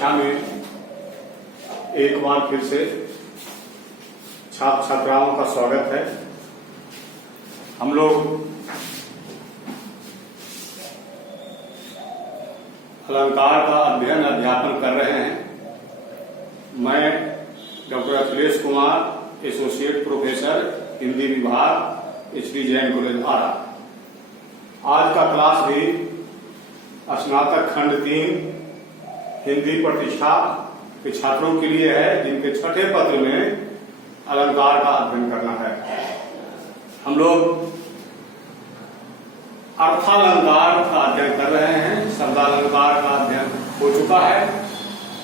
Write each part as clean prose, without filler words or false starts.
कक्षा में एक बार फिर से छात्र छात्राओं का स्वागत है। हम लोग अलंकार का अध्ययन अध्यापन कर रहे हैं। मैं doctor Akhilesh Kumar, associate professor Hindi विभाग, एचडी जैन कॉलेज आरा। आज का क्लास भी स्नातक खंड 3 हिंदी प्रतिष्ठा के छात्रों के लिए है, जिनके छठे पत्र में अलंकार का अध्ययन करना है। हम लोग अर्थालंकार का अध्ययन कर रहे हैं। शब्दालंकार का अध्ययन हो चुका है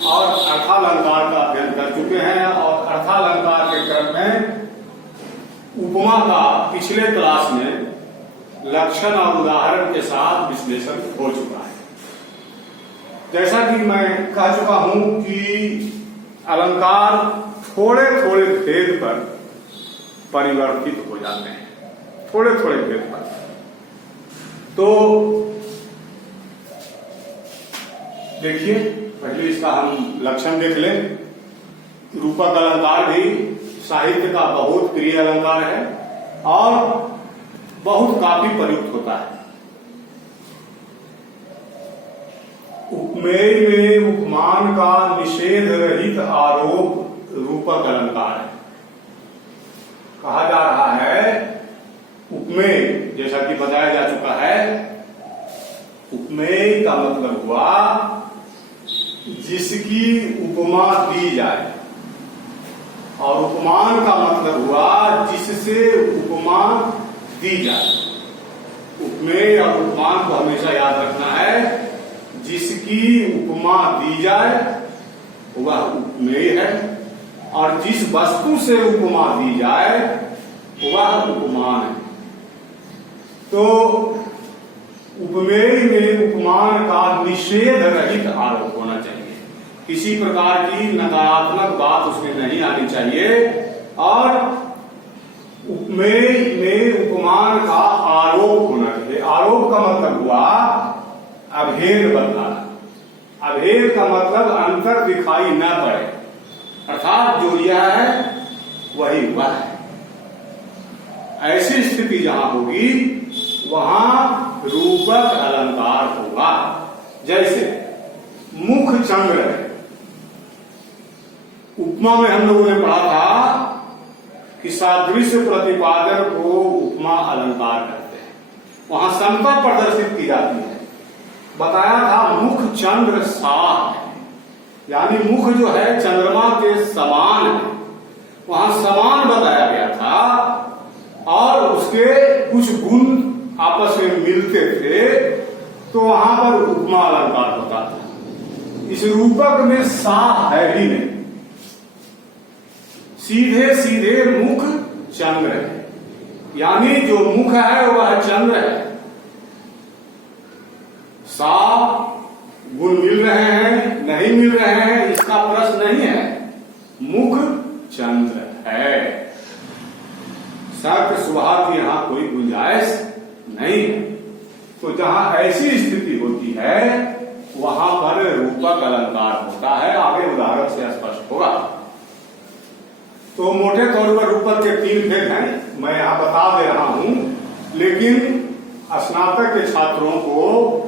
और अर्थालंकार का अध्ययन कर चुके हैं, और अर्थालंकार के क्रम में उपमा का पिछले क्लास में लक्षण और उदाहरण के साथ विश्लेषण हो चुका है। जैसा कि मैं कह चुका हूं कि अलंकार थोड़े थोड़े भेद पर परिवर्तित हो जाते हैं, थोड़े थोड़े भेद पर। तो देखिए, पहले इसका हम लक्षण देख लें। रूपक अलंकार भी साहित्य का बहुत प्रिय अलंकार है और बहुत काफी प्रयुक्त होता है। उपमेय में उपमान का निषेध रहित आरोप रूपक अलंकार है। कहा जा रहा है उपमेय, जैसा कि बताया जा चुका है, उपमेय का मतलब हुआ जिसकी उपमा दी जाए, और उपमान का मतलब हुआ जिससे उपमा दी जाए। उपमेय और उपमान को हमेशा याद रखना है। जिसकी उपमा दी जाए वह उपमेय है, और जिस वस्तु से उपमा दी जाए वह उपमान है। तो उपमेय में उपमान का निषेध रहित आरोप होना चाहिए। किसी प्रकार की नकारात्मक बात उसमें नहीं आनी चाहिए, और उपमेय में उपमान का आरोप होना चाहिए। आरोप का मतलब हुआ अभेद बतलाना। अभेद का मतलब अंतर दिखाई न पड़े, अर्थात जो यह है वही वह है। ऐसी स्थिति जहां होगी वहां रूपक अलंकार होगा। जैसे मुख चंद्र है। उपमा में हम लोगों ने पढ़ा था कि सादृश्य प्रतिपादन को उपमा अलंकार कहते हैं। वहां समता प्रदर्शित की जाती है। बताया था मुख चंद्र सा है, यानी मुख जो है चंद्रमा के समान है। वहां समान बताया गया था और उसके कुछ गुण आपस में मिलते थे, तो वहां पर उपमा अलंकार होता था। इस रूपक में सा है ही नहीं, सीधे सीधे मुख चंद्र है, यानी जो मुख है वह चंद्र है। सा गुण मिल रहे हैं नहीं मिल रहे हैं इसका प्रश्न नहीं है, मुख चंद्र है। सर्प स्वभाव की यहां कोई गुंजाइश नहीं है। तो जहां ऐसी स्थिति होती है वहां पर रूपक अलंकार होता है। आगे उदाहरण से स्पष्ट होगा। तो मोटे तौर पर रूपक के 3 भेद हैं, मैं यहां बता दे रहा हूं, लेकिन स्नातक के छात्रों को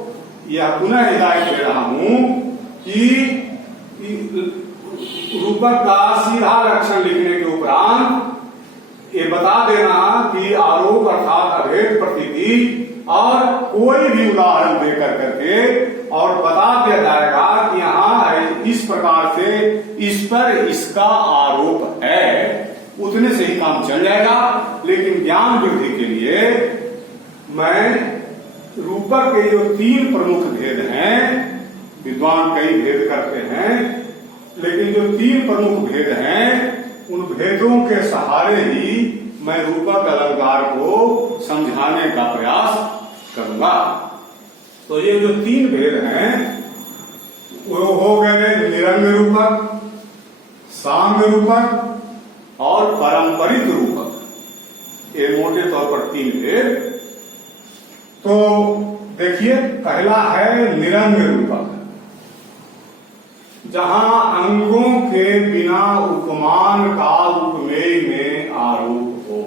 यह पुनः हिदायत दे रहा हूं कि रूपक का सीधा लक्षण लिखने के उपरांत ये बता देना कि आरोप अर्थात अभेद प्रतीति, और कोई भी उदाहरण देकर करके और बता दिया जाएगा कि यहाँ इस प्रकार से इस पर इसका आरोप है, उतने से ही काम चल जाएगा। लेकिन ज्ञान वृद्धि के लिए मैं रूपक के जो 3 प्रमुख भेद हैं, विद्वान कई भेद करते हैं, लेकिन जो 3 प्रमुख भेद हैं उन भेदों के सहारे ही मैं रूपक अलंकार को समझाने का प्रयास करूंगा। तो ये जो 3 भेद हैं वो हो गए निरंग रूपक, सांग रूपक और पारंपरिक रूपक। ये मोटे तौर पर 3 भेद। तो देखिए, पहला है निरंग रूपक। जहां अंगों के बिना उपमान का उपमेय में आरोप हो।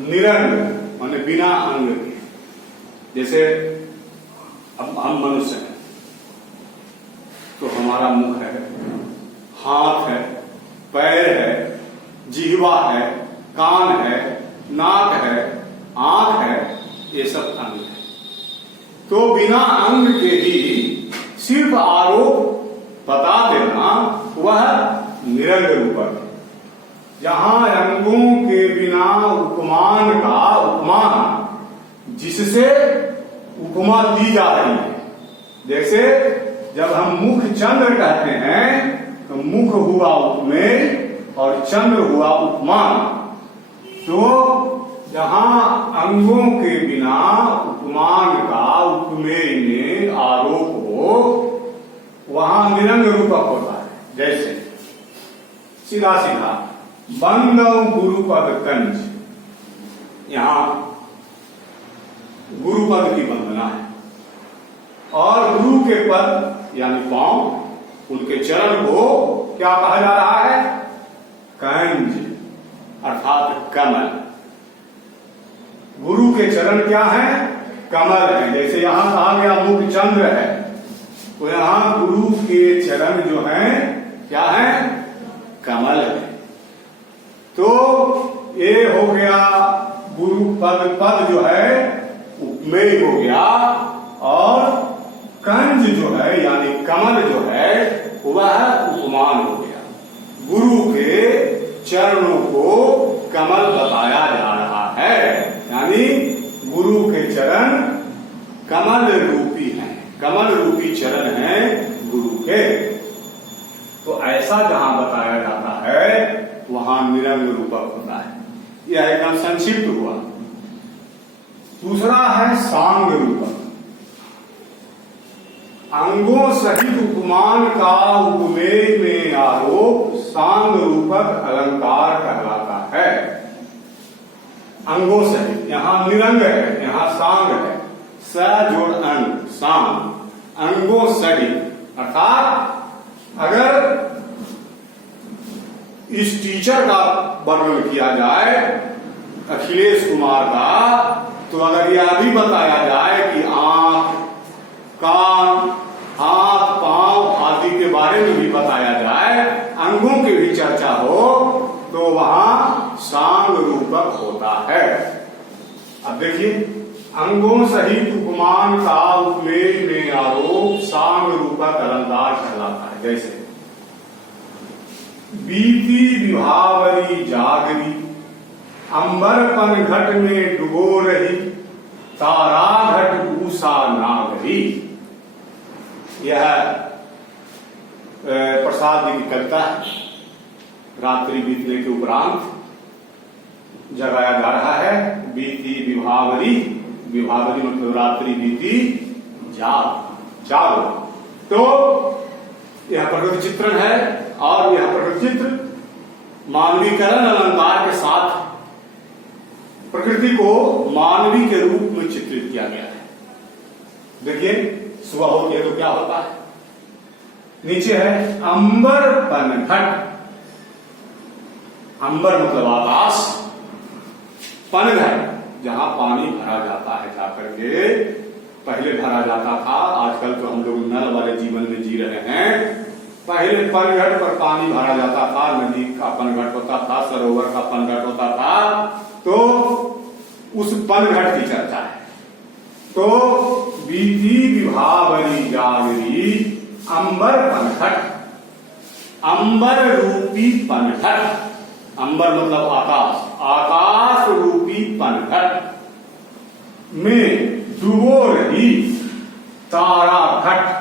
निरंग माने बिना अंग के, जैसे अब हम मनुष्य हैं तो हमारा मुख है, हाथ है, पैर है, जिह्वा है, कान है, नाक है, आंख है, ये सब अंग है। तो बिना अंग के ही सिर्फ आरोप बता देना वह निरंग रूपक है। जहां अंगों के बिना उपमान का उपमान, जिससे उपमा दी जा रही है, जैसे जब हम मुख चंद्र कहते हैं तो मुख हुआ उपमेय और चंद्र हुआ उपमान। तो जहां अंगों के बिना उपमान का उपमेय में आरोप हो वहां निरंग रूपक होता है। जैसे सीधा सीधा बंदव गुरुपद कंज, यहां गुरुपद की वंदना है और गुरु के पद यानी पांव, उनके चरण को क्या कहा जा रहा है? कंज अर्थात कमल। गुरु के चरण क्या है? कमल है। जैसे यहां कहा गया मुख चंद्र है, तो यहां गुरु के चरण जो हैं क्या है? कमल है। तो ये हो गया गुरु पद, पद जो है उपमेय हो गया, और कंज जो है यानी कमल जो है वह उपमान हो गया। गुरु के चरणों को कमल बताया जा रहा है, यानी गुरु के चरण कमल रूपी हैं, कमल रूपी चरण हैं गुरु के। तो ऐसा जहां बताया जाता है वहां निरंग रूपक होता है। यह एकदम संक्षिप्त हुआ। दूसरा है सांग रूपक। अंगों सहित उपमान का उपमेय में आरोप सांग रूपक अलंकार कहलाता है। अंगों सहित, यहां निरंग है, यहां सांग है, स जोड़ अंग, सांग, अंगों सहित। अर्थात अगर इस टीचर का वर्णन किया जाए अखिलेश कुमार का, तो अगर यह भी बताया जाए कि आंख, कान, हाथ, पांव आदि के बारे में भी बताया जाए, अंगों की भी चर्चा हो, तो वहां सांग रूपक होता है। अब देखिए, अंगों सहित उपमान का उपमेय में आरोप सांग रूपक अलंकार कहलाता है। जैसे बीती विभावरी जागरी, अंबरपन घट में डुबो रही, तारा घट ऊषा नागरी। यह प्रसाद जी की कविता है। रात्रि बीतने के उपरांत जगाया जा रहा है। बीती विभावरी, विभावरी मतलब रात्रि बीती, जागो। तो यह प्रकृति चित्रण है, और यह प्रकृति चित्र मानवीकरण अलंकार के साथ प्रकृति को मानवी के रूप में चित्रित किया गया है। देखिए, सुबह होती है तो क्या होता है? नीचे है अंबर पनघट। अंबर मतलब आकाश, पनघट जहां पानी भरा जाता है जाकर के। पहले भरा जाता था, आजकल तो हम लोग नल वाले जीवन में जी रहे हैं। पहले पनघट पर पानी भरा जाता था, नदी का पनघट होता था, सरोवर का पनघट होता था। तो उस पनघट की चर्चा है। तो बीती विभावरी जागरी, अंबर पनघट, अंबर रूपी पनघट। अंबर मतलब आकाश, आकाश रूपी पनघट में डूबो रही तारा घट।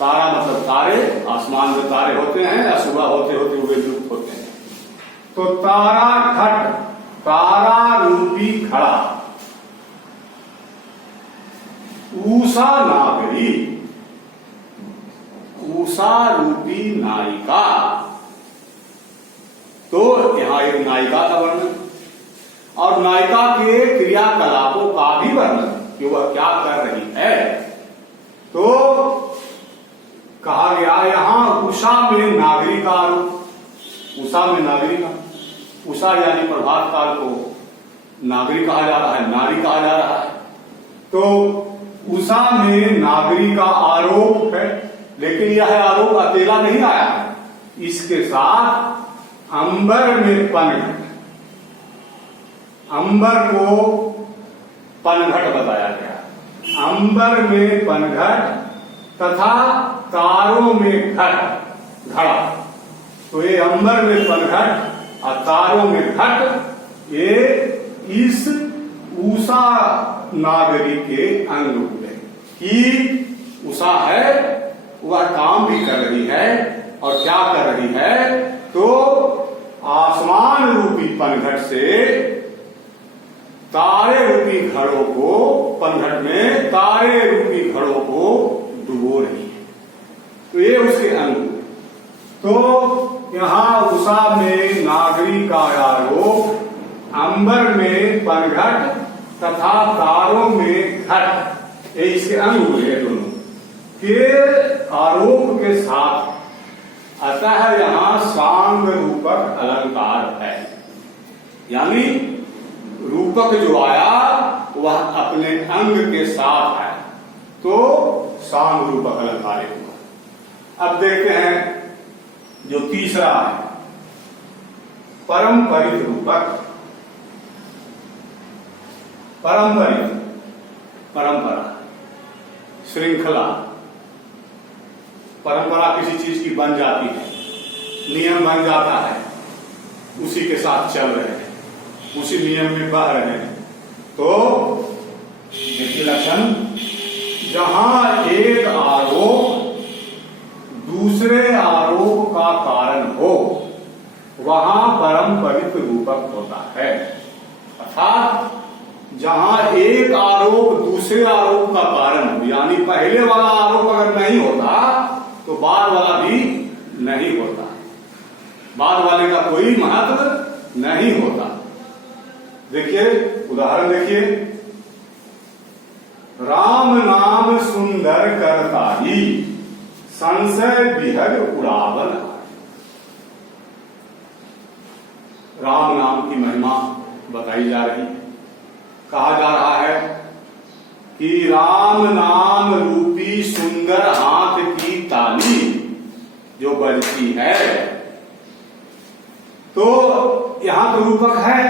तारा मतलब तारे, आसमान में तारे होते हैं या सुबह होते होते वे लुप्त होते हैं। तो तारा घट, तारा रूपी घड़ा। ऊषा नागरी, ऊषा रूपी नायिका। तो यहां एक नायिका का वर्णन और नायिका के क्रियाकलापों का भी वर्णन कि वह क्या कर रही है। में नागरी का आरोप, उषा में नागरी का, उषा यानी प्रभात काल को नागरी कहा जा रहा है, नारी कहा जा रहा है। तो उषा में नागरी का आरोप है, लेकिन यह आरोप अकेला नहीं आया है, इसके साथ अंबर में पनघट, अंबर को पनघट बताया गया। अंबर में पनघट तथा तारों में घट, घड़ा। तो ये अंबर में पनघट और तारों में घट, ये इस उषा नागरी के अंग हुए कि उषा है वह काम भी कर रही है, और क्या कर रही है, तो आसमान रूपी पनघट से तारे रूपी घड़ों को, पनघट में तारे रूपी घड़ों को डुबो रही है। तो ये उसके अंग हुए। तो यहां उषा में नागरी का आरोप, अंबर में पनघट तथा तारों में घट, ये इसके अंग हुए दोनों के आरोप के साथ। अतः यहां सांग रूपक अलंकार है, यानी रूपक जो आया वह अपने अंग के साथ है, तो सांग रूपक अलंकार हुआ। अब देखते हैं जो तीसरा है, परंपरित रूपक। परंपरित, परंपरा, श्रृंखला। परंपरा किसी चीज की बन जाती है, नियम बन जाता है, उसी के साथ चल रहे हैं, उसी नियम में बह रहे हैं। तो देखिए लक्षण, जहां एक आरोप दूसरे आरोप का कारण हो वहां परंपरित रूपक होता है। अर्थात जहां एक आरोप दूसरे आरोप का कारण हो, यानी पहले वाला आरोप अगर नहीं होता तो बाद वाला भी नहीं होता, बाद वाले का कोई महत्व नहीं होता। देखिए उदाहरण देखिए, राम नाम सुंदर करताई, संशय विहग उड़ावन। राम नाम की महिमा बताई जा रही, कहा जा रहा है कि राम नाम रूपी सुंदर हाथ की ताली जो बजती है, तो यहां तो रूपक है,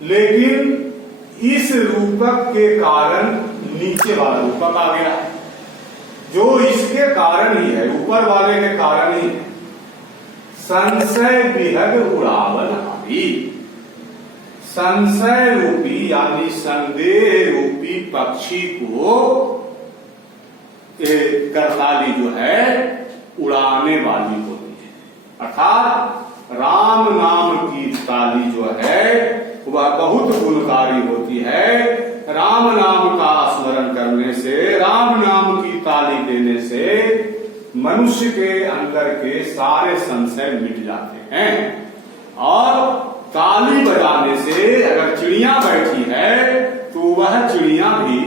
लेकिन इस रूपक के कारण नीचे वाला रूपक आ गया, जो इसके कारण ही है, ऊपर वाले के कारण ही है। संशय विहग उड़ावन आदि, संशय रूपी यानी संदेह रूपी पक्षी को करताली जो है उड़ाने वाली होती है। अर्थात राम नाम की ताली जो है वह बहुत गुणकारी होती है। राम नाम का स्मरण करने से, राम नाम की ताली देने से मनुष्य के अंदर के सारे संशय मिट जाते हैं। और ताली बजाने से अगर चिड़िया बैठी है तो वह चिड़िया भी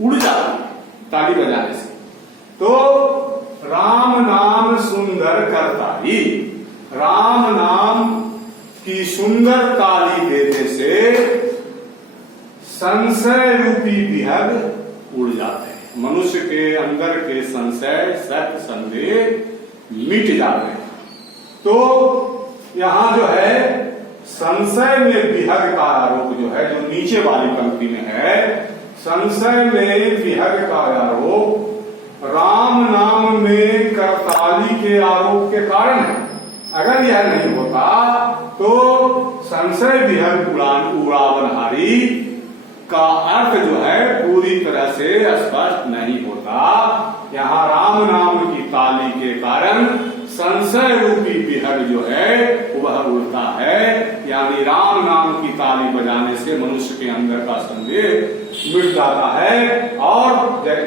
उड़ जाती है ताली बजाने से। तो राम नाम सुंदर करताली, राम नाम की सुंदर ताली देने से संशय रूपी विहग उड़ जाते हैं, मनुष्य के अंदर के संशय, शक, संदेह मिट जाते हैं। तो यहां जो है संशय में विहग का आरोप जो है, जो नीचे वाली पंक्ति में है, संशय में विहग का आरोप राम नाम में करताली के आरोप के कारण है। अगर यह नहीं होता तो संशय विहग उड़ावनहारी का अर्थ जो है पूरी तरह से स्पष्ट नहीं होता। यहाँ राम नाम की ताली के कारण संशय रूपी विहग जो है वह उड़ता है, यानी राम नाम की ताली बजाने से मनुष्य के अंदर का संदेह मिट जाता है और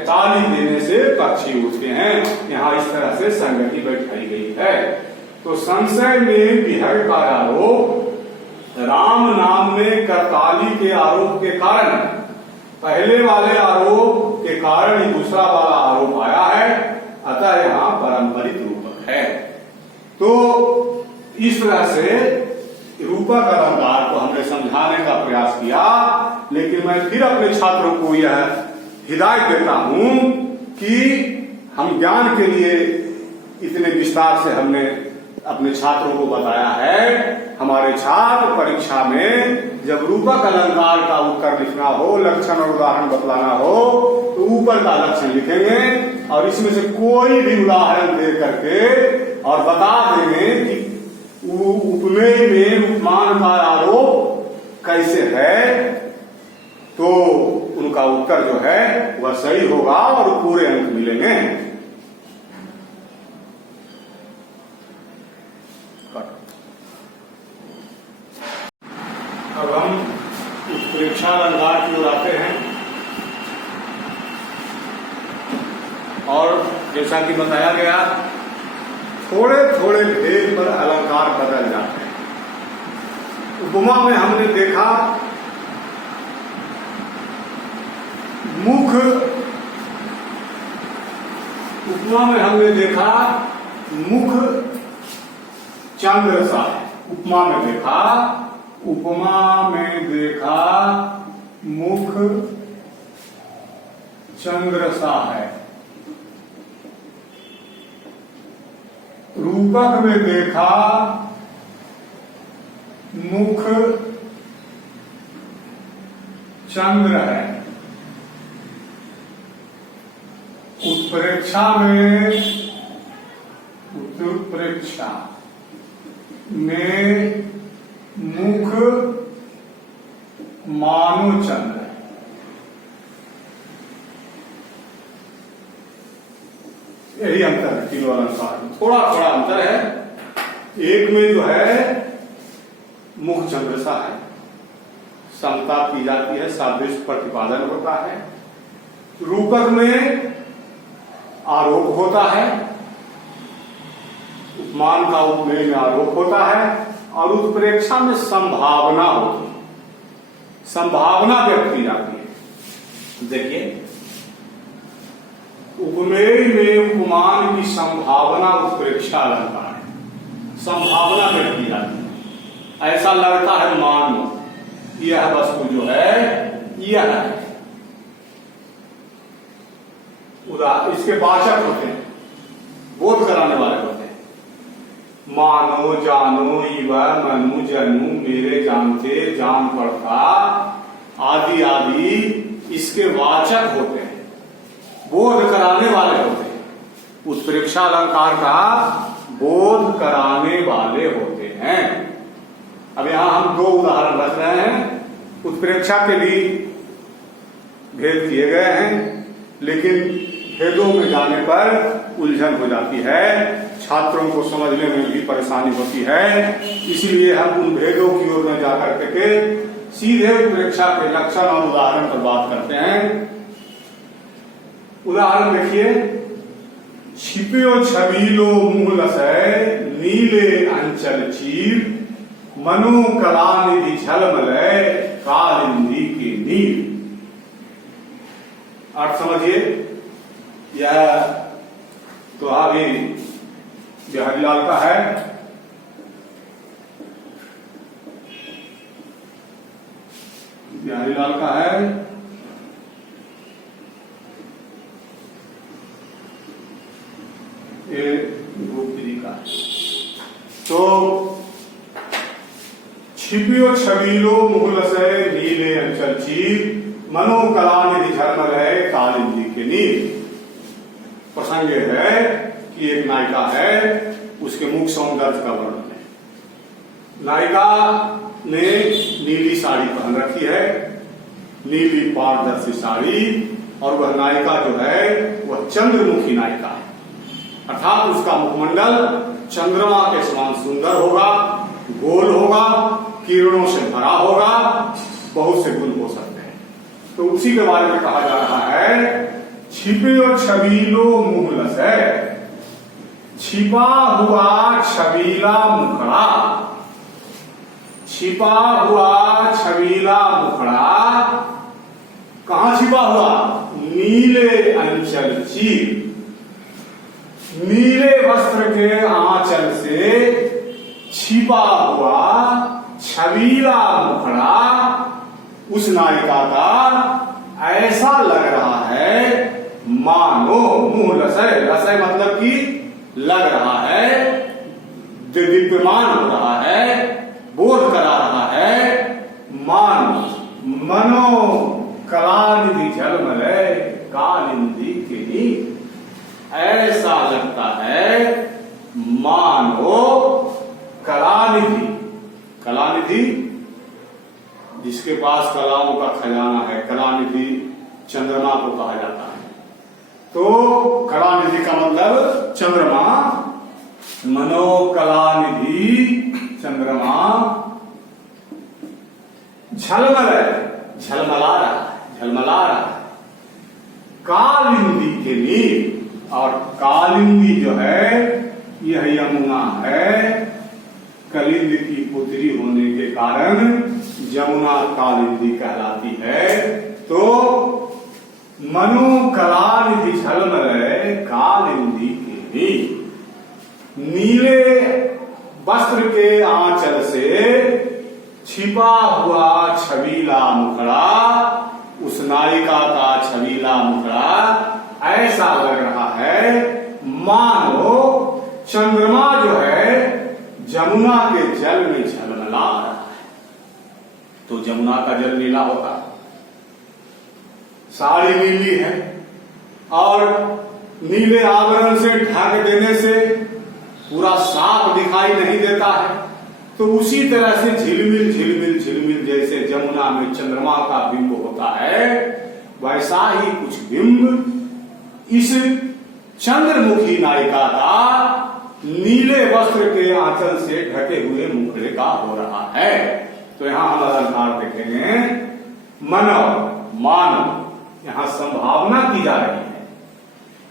ताली देने से पक्षी उठते हैं। यहाँ इस तरह से संगति बैठाई गई है। तो संशय में विहग का आरोप राम नाम में करताली के आरोप के कारण, पहले वाले आरोप के कारण ही दूसरा वाला आरोप आया है। अतः यहाँ पारंपरिक रूपक है। तो इस तरह से रूपक अलंकार को हमने समझाने का प्रयास किया, लेकिन मैं फिर अपने छात्रों को यह हिदायत देता हूं कि हम ज्ञान के लिए इतने विस्तार से हमने अपने छात्रों को बताया है। हमारे छात्र परीक्षा में जब रूपक अलंकार का उत्तर लिखना हो, लक्षण और उदाहरण बतलाना हो, तो ऊपर का लक्षण लिखेंगे और इसमें से कोई भी उदाहरण दे करके और बता देंगे कि उपमेय में उपमान का आरोप कैसे है, तो उनका उत्तर जो है वह सही होगा और पूरे अंक मिलेंगे। अब हम उत्प्रेक्षा अलंकार की ओर आते हैं और जैसा कि बताया गया, थोड़े थोड़े भेद पर अलंकार बदल जाते हैं। उपमा में हमने देखा मुख चंद्र सा है। उपमा में देखा मुख चंद्र सा है। रूपक में देखा मुख चंद्र है। उत्प्रेक्षा में मुख मानो चंद्र है। यही अंतर है तीनों अलंकार में, थोड़ा थोड़ा अंतर है। एक में जो है मुख चंद्र सा है, समता की जाती है, सादृश्य प्रतिपादन होता है। रूपक में आरोप होता है, उपमान का उपमेय में आरोप होता है, और उत्प्रेक्षा में संभावना होती है, संभावना व्यक्त की जाती है। देखिए, उपमेय में उपमान की संभावना उत्प्रेक्षा अलंकार है, संभावना व्यक्त की जाती है। ऐसा लगता है मानो यह वस्तु जो है यह है। इसके वाचक होते हैं, बोध कराने वाले होते हैं। मानो, जानो, इव, मनु, जनु, मेरे जानते, जान पड़ता आदि आदि इसके वाचक होते हैं, बोध कराने वाले होते हैं। उत्प्रेक्षा अलंकार का बोध कराने वाले होते हैं। अब यहां हम दो उदाहरण रख रहे हैं। उत्प्रेक्षा के लिए भेद किए गए हैं, लेकिन भेदों में जाने पर उलझन हो जाती है, छात्रों को समझने में भी परेशानी होती है। इसलिए हम उन भेदों की ओर में जाकर के सीधे उत्प्रेक्षा के लक्षण और उदाहरण पर बात करते हैं। उदाहरण देखिए, छिप्यो छबीलो मुँह लसै, नीले अंचल चीर, मनु कलानिधि झलमलय, कालिंदी के नीर। अर्थ समझिए, यह तो अभी बिहारी लाल का है। बिहारी लाल का है। ये गोपगिरी का है। तो छिपियो छबीलो मुँह लसै, नीले अंचल चीर, मनो कलानिधि झलमलय, कालिंदी के नीर। प्रसंग है कि एक नायिका है, उसके मुख सौंदर्य का वर्णन है। नायिका ने नीली साड़ी पहन रखी है, नीली पारदर्शी साड़ी, और वह नायिका जो है वह चंद्रमुखी नायिका है, अर्थात उसका मुखमंडल चंद्रमा के समान सुंदर होगा, गोल होगा, किरणों से भरा होगा, बहुत से गुण हो सकते हैं। तो उसी के बारे में कहा जा रहा है, छिपे छबीलो मुँह लसै, छिपा हुआ छबीला मुखड़ा। छिपा हुआ छबीला मुखड़ा कहां छिपा हुआ? नीले अंचल चीर। नीले वस्त्र के आंचल से छिपा हुआ छबीला मुखड़ा उस नायिका का ऐसा लग रहा है मानो, मुंह लसय, लसय मतलब कि लग रहा है, दीप्यमान हो रहा है, बोध करा रहा है, मानो मनो कलानिधि झलमलय कालिंदी के नी, ऐसा लगता है मानो कलानिधि, कलानिधि जिसके पास कलाओं का खजाना है, कलानिधि चंद्रमा को कहा जाता है। तो कलानिधि का मतलब चंद्रमा, मनो कलानिधि चंद्रमा झलमलय, झलमला रहा है, झलमला रहा है कालिंदी के नीर, और कालिंदी जो है यह यमुना है, कलिंद की पुत्री होने के कारण यमुना कालिंदी कहलाती है। तो मनु कलानिधि झलमलय कालिंदी के नीर, नीले वस्त्र के आंचल से छिपा हुआ छबीला मुखड़ा, उस नायिका का छबीला मुखड़ा ऐसा लग रहा है मानो चंद्रमा जो है जमुना के जल में झलमला रहा है। तो जमुना का जल नीला होता, साड़ी नीली है और नीले आवरण से ढक देने से पूरा साफ दिखाई नहीं देता है। तो उसी तरह से झिलमिल झिलमिल झिलमिल जैसे जमुना में चंद्रमा का बिंब होता है, वैसा ही कुछ बिंब इस चंद्रमुखी नायिका का नीले वस्त्र के आंचल से ढके हुए मुखड़े का हो रहा है। तो यहां हम अलंकार देखेंगे मनो, मानो, यहां संभावना की जा रही है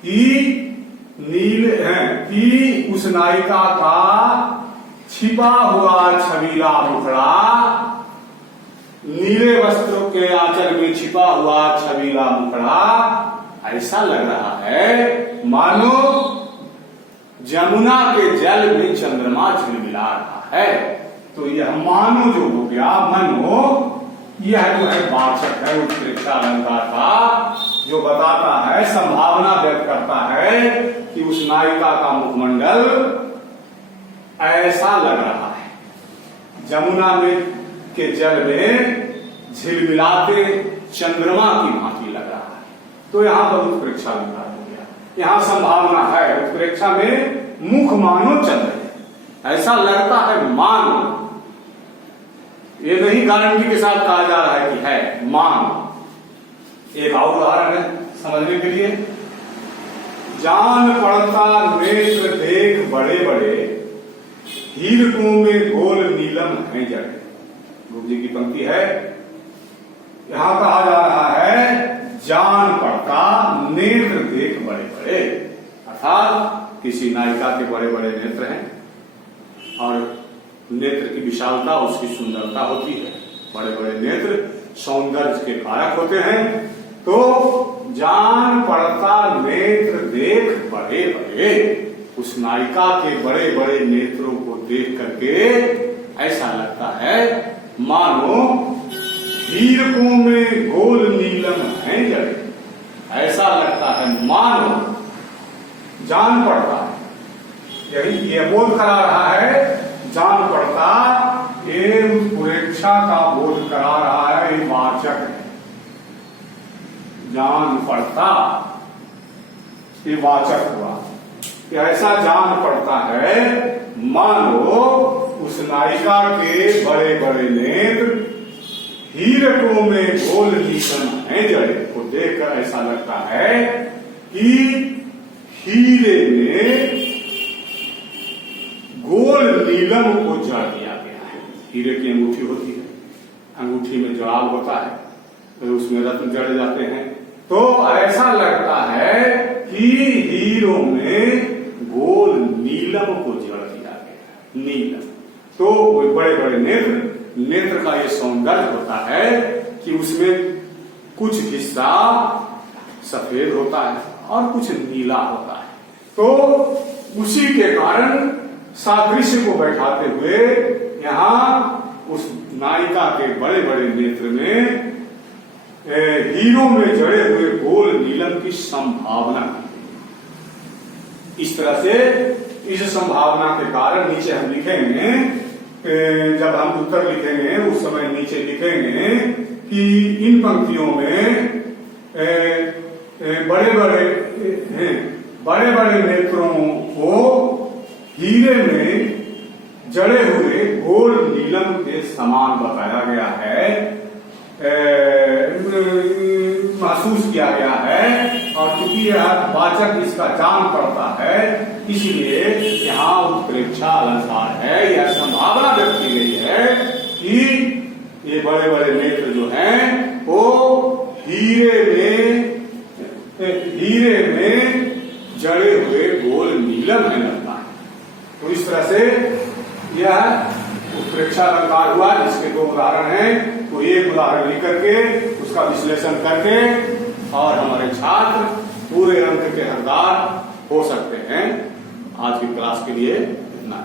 कि नीले कि उस नायिका का छिपा हुआ छबीला मुखड़ा, नीले वस्त्रों के आंचल में छिपा हुआ छबीला मुखड़ा ऐसा लग रहा है मानो जमुना के जल में चंद्रमा झिलमिला रहा है। तो यह मानो जो हो गया, मनो, यह जो है वाचक है उत्प्रेक्षा अलंकार का, जो बताता है, संभावना व्यक्त करता है कि उस नायिका का मुखमंडल ऐसा लग रहा है जमुना में के जल में झिलमिलाते चंद्रमा की भांति लग रहा है। तो यहां पर उत्प्रेक्षा अलंकार हो गया। यहां संभावना है, उत्प्रेक्षा में मुख मानो चंद्र है, ऐसा लगता है मानो, ये नहीं गारंटी के साथ कहा जा रहा है कि है मान। एक और उदाहरण है समझने के लिए, जान पड़ता नेत्र देख बड़े बड़े, हीरकों में गोल नीलम है जड़े। गुरु जी की पंक्ति है, यहां कहा जा रहा है जान पड़ता नेत्र देख बड़े बड़े, अर्थात किसी नायिका के बड़े बड़े नेत्र हैं और नेत्र की विशालता उसकी सुंदरता होती है। बड़े बड़े नेत्र सौंदर्य के कारक होते हैं। तो जान पड़ता नेत्र देख बड़े बड़े, उस नायिका के बड़े बड़े नेत्रों को देख करके ऐसा लगता है मानो हीरकों में गोल नीलम है जड़े, ऐसा लगता है मानो, जान पड़ता है, यही ये बोध करा रहा है, जान पड़ता, ये उत्प्रेक्षा का बोध करा रहा है, ये वाचक है। जान पड़ता ये वाचक हुआ, ऐसा जान पड़ता है मानो उस नायिका के बड़े बड़े नेत्र हीरकों में गोल नीलम है जड़े, को देखकर ऐसा लगता है कि हीरे में गोल नीलम को जड़ दिया गया है। हीरे की अंगूठी होती है, अंगूठी में जड़ाव होता है, तो उसमें रत्न जड़ जाते हैं। तो ऐसा लगता है कि हीरों में गोल नीलम को जड़ दिया गया, नीलम। तो बड़े बड़े नेत्र, नेत्र का ये सौंदर्य होता है कि उसमें कुछ हिस्सा सफेद होता है और कुछ नीला होता है। तो उसी के कारण सादृश्य को बैठाते हुए यहाँ उस नायिका के बड़े बड़े नेत्र में हीरों में जड़े हुए गोल नीलम की संभावना इस तरह से इस संभावना के कारण नीचे हम लिखेंगे, जब हम उत्तर लिखेंगे उस समय नीचे लिखेंगे कि इन पंक्तियों में बड़े बड़े नेत्रों को हीरे में जड़े हुए गोल नीलम के समान बताया गया है, महसूस किया गया है। और चूंकि यह वाचक इसका जान पड़ता है इसलिए यहाँ उत्प्रेक्षा अलंकार है, यह संभावना व्यक्त की गई है कि ये बड़े बड़े नेत्र जो हैं वो हीरे में जड़े हुए गोल नीलम में लगता है। तो इस तरह से यह उत्प्रेक्षा अलंकार हुआ, जिसके दो उदाहरण हैं। तो एक उदाहरण लिख करके उसका विश्लेषण करके और हमारे छात्र पूरे अंक के हकदार हो सकते हैं। आज की क्लास के लिए इतना।